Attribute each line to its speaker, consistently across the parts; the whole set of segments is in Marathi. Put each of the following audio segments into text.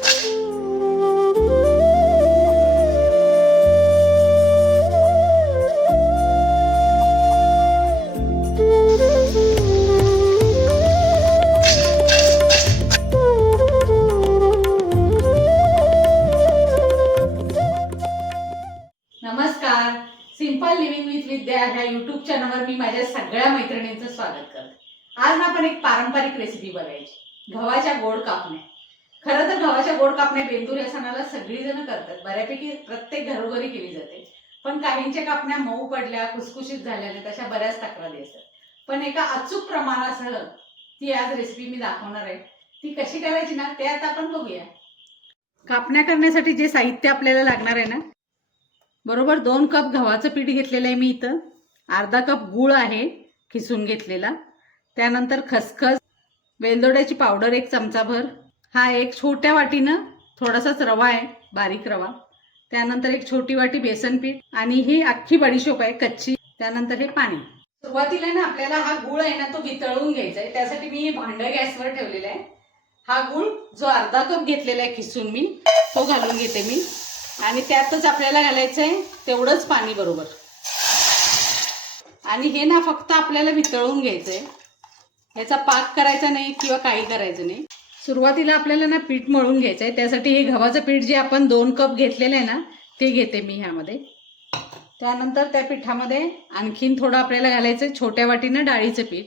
Speaker 1: नमस्कार. सिंपल लिव्हिंग विथ विद्या ह्या युट्यूब चॅनलवर मी माझ्या सगळ्या मैत्रिणींचं स्वागत करते. आज ना आपण एक पारंपरिक रेसिपी बघायची. गव्हाच्या गोड कापण्या. खरं तर गव्हाच्या गोड कापण्या बेंदूर या सणाला सगळीजण करतात. बऱ्यापैकी प्रत्येक घरोघरी केली जाते. पण काहींच्या कापण्या मऊ पडल्या खुसखुशीत झाल्या नाहीत अशा बऱ्याच तक्रारी असतात. पण एका अचूक प्रमाणासह ती आज रेसिपी मी दाखवणार आहे. ती कशी करायची ना ते आता आपण बघूया. कापण्या करण्यासाठी जे साहित्य आपल्याला लागणार आहे ना बरोबर दोन कप गव्हाचं पीठ घेतलेलं आहे मी इथं. अर्धा कप गूळ आहे खिसून घेतलेला. त्यानंतर खसखस वेलदोड्याची पावडर एक चमचाभर हा एक छोट्या वाटीनं थोडासाच रवा आहे बारीक रवा. त्यानंतर एक छोटी वाटी बेसन पीठ आणि ही अख्खी बडीशोप आहे कच्ची. त्यानंतर हे पाणी. सुरुवातीला ना आपल्याला हा गुळ आहे ना तो वितळवून घ्यायचा आहे. त्यासाठी मी हे भांड गॅसवर ठेवलेलं आहे. हा गुळ जो अर्धा कप घेतलेला आहे खिसून मी तो घालून घेते मी. आणि त्यातच आपल्याला घालायचं आहे तेवढंच पाणी बरोबर. आणि हे ना फक्त आपल्याला वितळून घ्यायचं आहे. ह्याचा पाक करायचा नाही किंवा काही करायचं नाही. सुरुवातीला आपल्याला ना पीठ मळून घ्यायचं आहे त्यासाठी हे गव्हाचं पीठ जे आपण दोन कप घेतलेलं आहे ना ते घेते मी ह्यामध्ये. त्यानंतर त्या पिठामध्ये आणखीन थोडं आपल्याला घालायचं आहे छोट्या वाटीनं डाळीचं पीठ.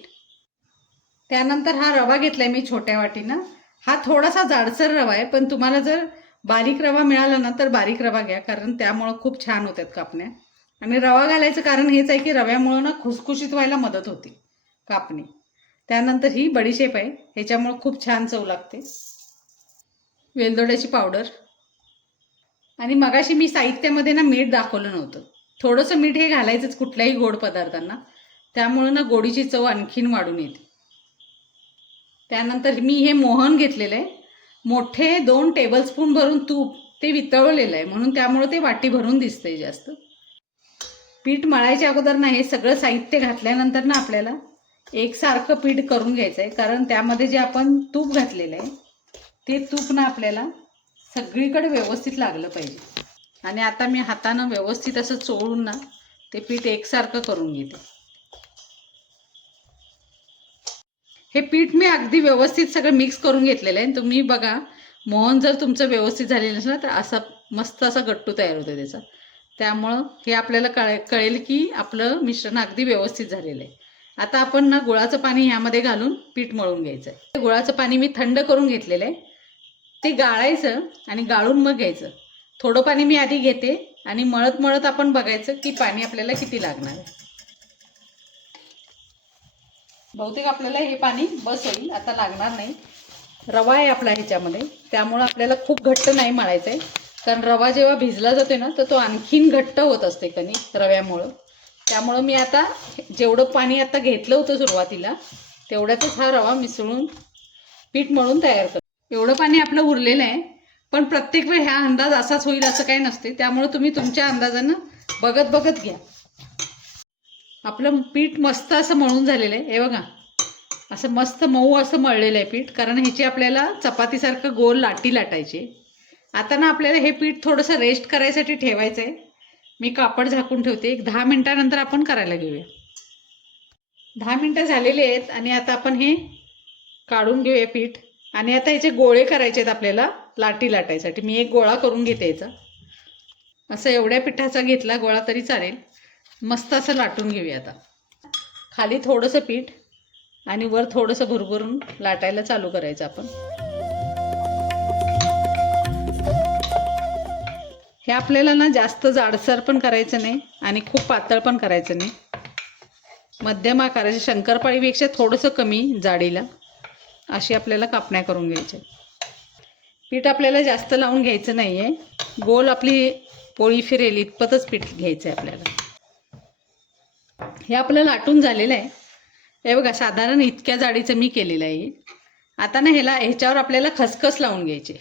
Speaker 1: त्यानंतर हा रवा घेतलाय मी छोट्या वाटीनं. हा थोडासा जाडसर रवा आहे पण तुम्हाला जर बारीक रवा मिळाला ना तर बारीक रवा घ्या कारण त्यामुळं खूप छान होतात कापण्या. आणि रवा घालायचं कारण हेच आहे की रव्यामुळं ना खुसखुशीत व्हायला मदत होते कापणी. त्यानंतर ही बडीशेप आहे. ह्याच्यामुळं खूप छान चव लागते. वेलदोड्याची पावडर आणि मगाशी मी साहित्यामध्ये ना मीठ दाखवलं नव्हतं. थोडंसं मीठ हे घालायचंच कुठल्याही गोड पदार्थांना. त्यामुळं ना गोडीची चव आणखीन वाढून येते. त्यानंतर मी हे मोहन घेतलेलं आहे. मोठे दोन टेबलस्पून भरून तूप ते वितळवलेलं आहे. म्हणून त्यामुळं ते वाटी भरून दिसतंय जास्त. पीठ मळायच्या अगोदर ना हे सगळं साहित्य घातल्यानंतर ना आपल्याला एकसारखं पीठ करून घ्यायचं आहे कारण त्यामध्ये जे आपण तूप घातलेलं आहे ते तूप ना आपल्याला सगळीकडे व्यवस्थित लागलं पाहिजे. आणि आता मी हातानं व्यवस्थित असं चोळून ना ते पीठ एकसारखं करून घेते. हे पीठ मी अगदी व्यवस्थित सगळं मिक्स करून घेतलेलं आहे. तुम्ही बघा मोहन जर तुमचं व्यवस्थित झालेलं असेल तर असा मस्त असा गट्टू तयार होतो त्याचा. त्यामुळं हे आपल्याला कळे कळेल की आपलं मिश्रण अगदी व्यवस्थित झालेलं आहे. आता आपण ना गुळाचं पाणी ह्यामध्ये घालून पीठ मळून घ्यायचं आहे गुळाचं पाणी मी थंड करून घेतलेलं आहे. ते गाळायचं आणि गाळून मग घ्यायचं. थोडं पाणी मी आधी घेते आणि मळत मळत आपण बघायचं की पाणी आपल्याला किती लागणार आहे. बहुतेक आपल्याला हे पाणी बस होईल आता लागणार नाही. रवा आहे आपला ह्याच्यामध्ये. त्यामुळं आपल्याला खूप घट्ट नाही मळायचं आहे कारण रवा जेव्हा भिजला जातोय ना तर तो आणखीन घट्ट होत असते कणी रव्यामुळं. त्यामुळं मी आता जेवढं पाणी आता घेतलं होतं सुरुवातीला तेवढ्यातच हा रवा मिसळून पीठ मळून तयार करतो. एवढं पाणी आपलं उरलेलं आहे पण प्रत्येक वेळ ह्या अंदाज असाच होईल असं काही नसते. त्यामुळं तुम्ही तुमच्या अंदाजानं बघत बघत घ्या. आपलं पीठ मस्त असं मळून झालेलं आहे. हे बघा असं मस्त मऊ असं मळलेलं आहे पीठ कारण ह्याची आपल्याला चपातीसारखं गोल लाटी लाटायची आता ना आपल्याला हे पीठ थोडंसं रेस्ट करायसाठी ठेवायचं आहे मी कापड झाकून ठेवते. एक दहा मिनटानंतर आपण करायला घेऊया. दहा मिनटं झालेली आहेत आणि आता आपण हे काढून घेऊया पीठ. आणि आता याचे गोळे करायचे आहेत आपल्याला लाटी लाटायसाठी मी एक गोळा करून घेते याचा. असं एवढ्या पिठाचा घेतला गोळा तरी चालेल. मस्त असं लाटून घेऊया आता. खाली थोडंसं पीठ आणि वर थोडंसं भरभरून लाटायला चालू करायचं आपण. हे आपल्याला ना जास्त जाडसर पण करायचं नाही आणि खूप पातळ पण करायचं नाही. मध्यम आकाराच्या शंकरपाळीपेक्षा थोडंसं कमी जाडीला अशी आपल्याला कापण्या करून घ्यायच्या पीठ आपल्याला जास्त लावून घ्यायचं नाही आहे गोल आपली पोळी फिरेल इतपतच पीठ घ्यायचं आहे आपल्याला. हे आपलं लाटून झालेलं आहे. हे बघा साधारण इतक्या जाडीचं मी केलेलं आहे. आता ना ह्याला ह्याच्यावर आपल्याला खसखस लावून घ्यायची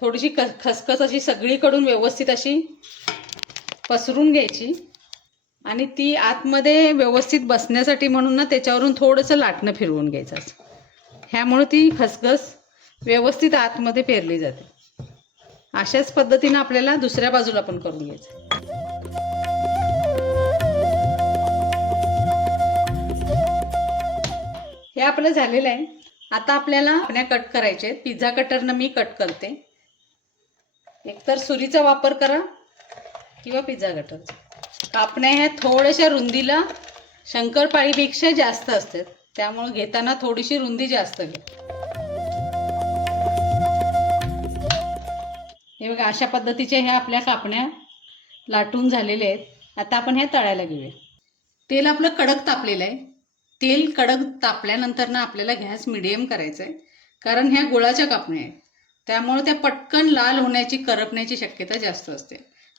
Speaker 1: थोडीशी क खसखस अशी सगळीकडून व्यवस्थित अशी पसरून घ्यायची. आणि ती आतमध्ये व्यवस्थित बसण्यासाठी म्हणून ना त्याच्यावरून थोडंसं लाटणं फिरवून घ्यायचं असं. ह्यामुळे ती खसखस व्यवस्थित आतमध्ये पेरली जाते. अशाच पद्धतीनं आपल्याला दुसऱ्या बाजूला पण करून घ्यायचं. हे आपलं झालेलं आहे. आता आपल्याला आपल्या कट करायचे आहेत. पिझ्झा कटरनं मी कट करते. एकतर सुरीचा वापर करा किंवा पिझ्झा गटर कापण्या ह्या थोड्याशा रुंदीला शंकरपाळीपेक्षा जास्त असतात. त्यामुळे घेताना थोडीशी रुंदी जास्त घ्या. हे बघा अशा पद्धतीच्या ह्या आपल्या कापण्या लाटून झालेल्या आहेत. आता आपण ह्या तळायला घेऊया. तेल आपलं कडक तापलेलं आहे. तेल कडक तापल्यानंतर ना आपल्याला गॅस मिडियम करायचा आहे कारण ह्या गुळाच्या कापण्या आहेत. त्यामुळं त्या पटकन लाल होण्याची करपण्याची शक्यता जास्त असते.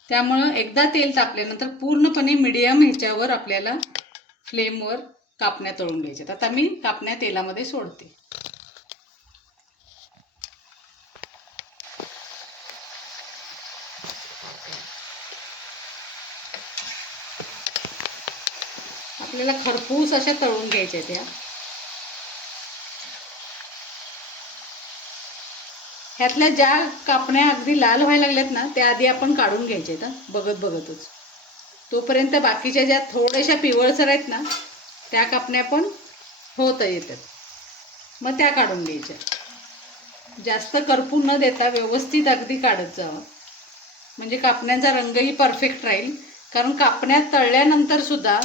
Speaker 1: त्यामुळं एकदा तेल तापल्यानंतर पूर्णपणे मिडियम ह्याच्यावर आपल्याला फ्लेमवर कापण्या तळून घ्यायच्यात आता मी कापण्या तेलामध्ये सोडते. आपल्याला खरपूस अशा तळून घ्यायच्या त्या. ह्यातल्या ज्या कापण्या अगदी लाल व्हायला लागल्यात ना त्या आधी आपण काढून घ्यायच्या आहेत बघत बघतच. तोपर्यंत बाकीच्या ज्या थोड्याशा पिवळसर आहेत ना त्या कापण्या पण होत येतात. मग त्या काढून घ्यायच्या. जास्त करपून न देता व्यवस्थित अगदी काढत जावं. म्हणजे कापण्यांचा रंगही परफेक्ट राहील. कारण कापण्या तळल्यानंतर सुद्धा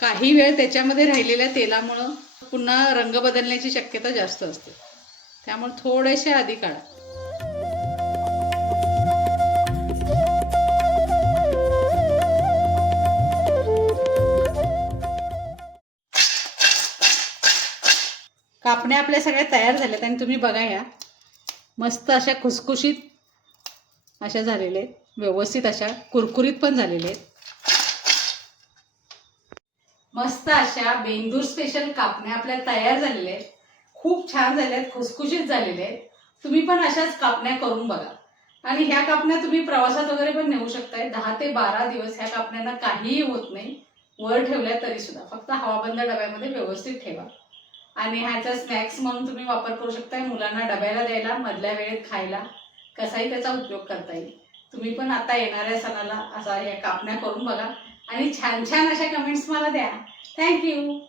Speaker 1: काही वेळ त्याच्यामध्ये राहिलेल्या तेलामुळं पुन्हा रंग बदलण्याची शक्यता जास्त असते. त्यामुळे थोडेसे आधी काढा. कापण्या आपल्या सगळ्या तयार झाल्यात आणि तुम्ही बघा या. मस्त अशा खुसखुशीत अशा झालेल्या आहेत. व्यवस्थित अशा कुरकुरीत पण झालेल्या आहेत. मस्त अशा बेंदूर स्पेशल कापण्या आपल्या तयार झालेल्या आहेत. खूप छान झाले आहेत खुसखुशीत झालेले आहेत. तुम्ही पण अशाच कापण्या करून बघा. आणि ह्या कापण्या तुम्ही प्रवासात वगैरे पण नेऊ शकताय. दहा ते बारा दिवस ह्या कापण्यांना काहीही होत नाही. वर ठेवल्या तरी सुद्धा. फक्त हवाबंद डब्यामध्ये व्यवस्थित ठेवा. आणि ह्याचा स्नॅक्स म्हणून तुम्ही वापर करू शकताय. मुलांना डब्याला द्यायला मधल्या वेळेत खायला. कसाही त्याचा उपयोग करता येईल. तुम्ही पण आता येणाऱ्या सणाला असा ह्या कापण्या करून बघा. आणि छान छान अशा कमेंट्स मला द्या. थँक्यू